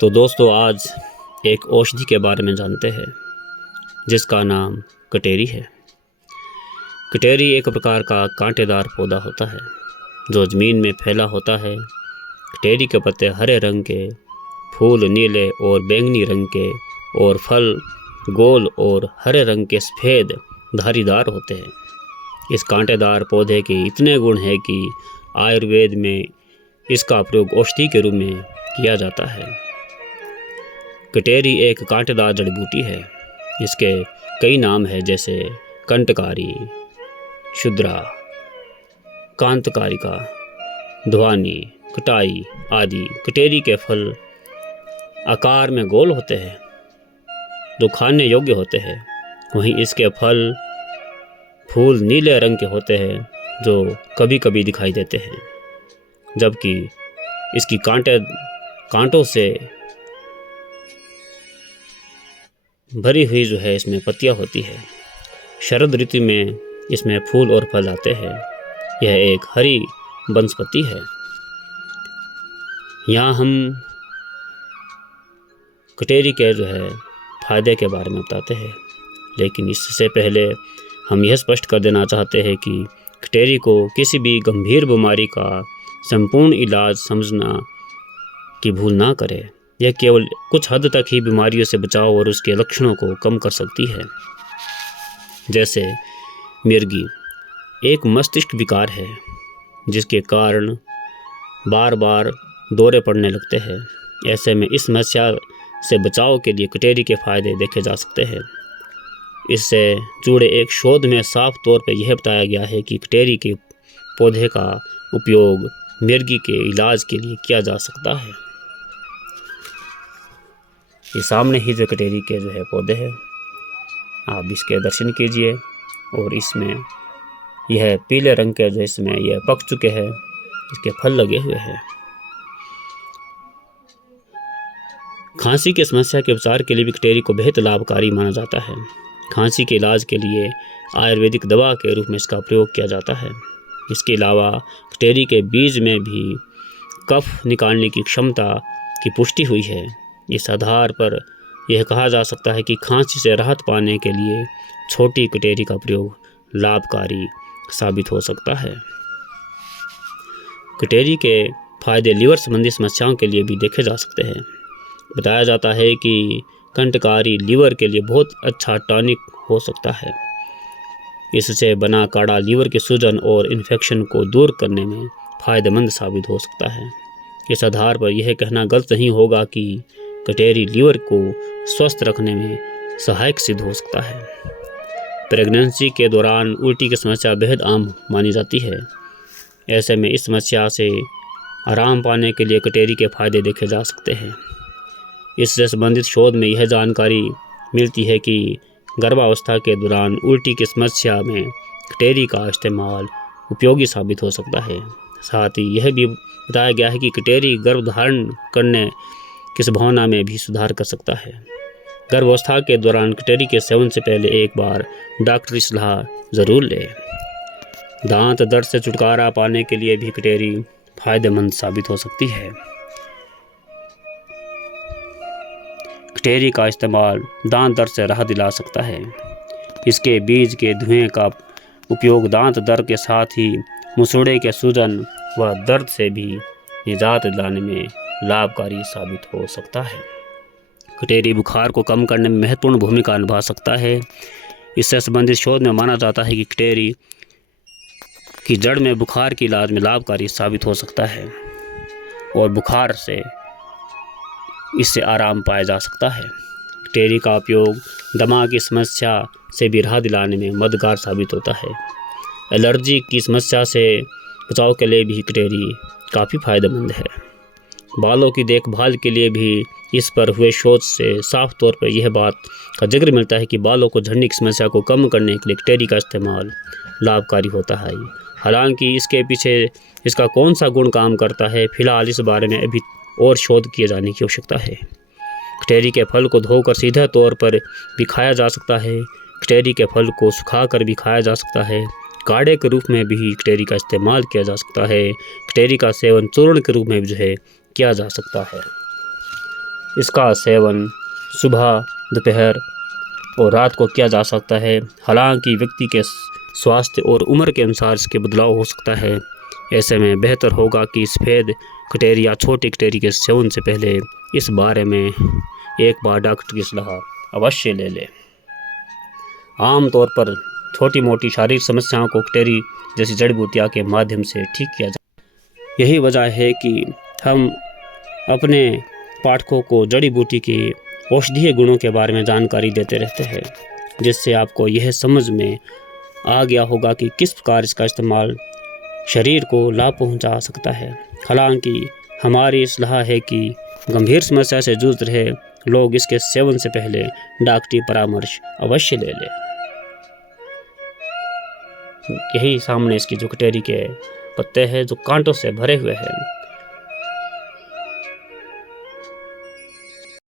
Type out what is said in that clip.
तो दोस्तों आज एक औषधि के बारे में जानते हैं जिसका नाम कटेरी है। कटेरी एक प्रकार का कांटेदार पौधा होता है जो ज़मीन में फैला होता है। कटेरी के पत्ते हरे रंग के, फूल नीले और बैंगनी रंग के और फल गोल और हरे रंग के सफ़ेद धारीदार होते हैं। इस कांटेदार पौधे के इतने गुण हैं कि आयुर्वेद में इसका प्रयोग औषधि के रूप में किया जाता है। कटेरी एक कांटेदार जड़ी बूटी है। इसके कई नाम हैं जैसे कंटकारी, शुद्रा, कांतकारिका, ध्वानी, कटाई आदि। कटेरी के फल आकार में गोल होते हैं जो खाने योग्य होते हैं। वहीं इसके फूल नीले रंग के होते हैं जो कभी कभी दिखाई देते हैं, जबकि इसकी कांटों से भरी हुई इसमें पत्तियां होती है। शरद ऋतु में इसमें फूल और फल आते हैं। यह एक हरी वनस्पति है। यहाँ हम कटेरी के फायदे के बारे में बताते हैं, लेकिन इससे पहले हम यह स्पष्ट कर देना चाहते हैं कि कटेरी को किसी भी गंभीर बीमारी का संपूर्ण इलाज समझना की भूल ना करें। यह केवल कुछ हद तक ही बीमारियों से बचाव और उसके लक्षणों को कम कर सकती है। जैसे मिर्गी एक मस्तिष्क विकार है जिसके कारण बार बार दौरे पड़ने लगते हैं। ऐसे में इस समस्या से बचाव के लिए कटेरी के फायदे देखे जा सकते हैं। इससे जुड़े एक शोध में साफ तौर पर यह बताया गया है कि कटेरी के पौधे का उपयोग मिर्गी के इलाज के लिए किया जा सकता है। ये सामने ही जो कटेरी के पौधे हैं, आप इसके दर्शन कीजिए। और इसमें यह पीले रंग के इसमें यह पक चुके हैं, इसके फल लगे हुए हैं। खांसी की समस्या के उपचार के लिए भी कटेरी को बेहद लाभकारी माना जाता है। खांसी के इलाज के लिए आयुर्वेदिक दवा के रूप में इसका प्रयोग किया जाता है। इसके अलावा कटेरी के बीज में भी कफ निकालने की क्षमता की पुष्टि हुई है। इस आधार पर यह कहा जा सकता है कि खांसी से राहत पाने के लिए छोटी कटेरी का प्रयोग लाभकारी साबित हो सकता है। कटेरी के फायदे लिवर संबंधी समस्याओं के लिए भी देखे जा सकते हैं। बताया जाता है कि कंटकारी लिवर के लिए बहुत अच्छा टॉनिक हो सकता है। इससे बना काढ़ा लिवर के सूजन और इन्फेक्शन को दूर करने में फ़ायदेमंद साबित हो सकता है। इस आधार पर यह कहना गलत नहीं होगा कि कटेरी लिवर को स्वस्थ रखने में सहायक सिद्ध हो सकता है। प्रेगनेंसी के दौरान उल्टी की समस्या बेहद आम मानी जाती है। ऐसे में इस समस्या से आराम पाने के लिए कटेरी के फायदे देखे जा सकते हैं। इससे संबंधित शोध में यह जानकारी मिलती है कि गर्भावस्था के दौरान उल्टी की समस्या में कटेरी का इस्तेमाल उपयोगी साबित हो सकता है। साथ ही यह भी बताया गया है कि कटेरी गर्भधारण करने की संभावना में भी सुधार कर सकता है। गर्भावस्था के दौरान कटेरी के सेवन से पहले एक बार डॉक्टरी सलाह ज़रूर लें। दांत दर्द से छुटकारा पाने के लिए भी कटेरी फायदेमंद साबित हो सकती है। कटेरी का इस्तेमाल दांत दर्द से राहत दिला सकता है। इसके बीज के धुएं का उपयोग दांत दर्द के साथ ही मुसोड़े के सूजन व दर्द से भी निजात दिलाने में लाभकारी साबित हो सकता है। कटेरी बुखार को कम करने में महत्वपूर्ण भूमिका निभा सकता है। इससे संबंधित शोध में माना जाता है कि कटेरी की जड़ में बुखार के इलाज में लाभकारी साबित हो सकता है और बुखार से इससे आराम पाया जा सकता है। कटेरी का उपयोग दमा की समस्या से भी राहत दिलाने में मददगार साबित होता है। एलर्जी की समस्या से बचाव के लिए भी कटेरी काफ़ी फायदेमंद है। बालों की देखभाल के लिए भी इस पर हुए शोध से साफ तौर पर यह बात का जिक्र मिलता है कि बालों को झड़ने की समस्या को कम करने के लिए कटेरी का इस्तेमाल लाभकारी होता है। हालांकि इसके पीछे इसका कौन सा गुण काम करता है, फिलहाल इस बारे में अभी और शोध किए जाने की आवश्यकता है। कटेरी के फल को धोकर सीधे तौर पर भी खाया जा सकता है। कटेरी के फल को सुखाकर भी खाया जा सकता है। काढ़े के रूप में भी कटेरी का इस्तेमाल किया जा सकता है। कटेरी का सेवन चूर्ण के रूप में भी किया जा सकता है। इसका सेवन सुबह, दोपहर और रात को किया जा सकता है। हालांकि व्यक्ति के स्वास्थ्य और उम्र के अनुसार इसके बदलाव हो सकता है। ऐसे में बेहतर होगा कि सफ़ेद कटेरी या छोटी कटेरी के सेवन से पहले इस बारे में एक बार डॉक्टर की सलाह अवश्य ले लें। आमतौर पर छोटी मोटी शारीरिक समस्याओं को कटेरी जैसी जड़ी बूटियाँ के माध्यम से ठीक किया जाए। यही वजह है कि हम अपने पाठकों को जड़ी बूटी के औषधीय गुणों के बारे में जानकारी देते रहते हैं, जिससे आपको यह समझ में आ गया होगा कि किस प्रकार इसका इस्तेमाल शरीर को लाभ पहुंचा सकता है। हालांकि हमारी सलाह है कि गंभीर समस्या से जूझ रहे लोग इसके सेवन से पहले डॉक्टरी परामर्श अवश्य ले लें। यही सामने इसकी जो कटेरी के पत्ते हैं जो कांटों से भरे हुए हैं,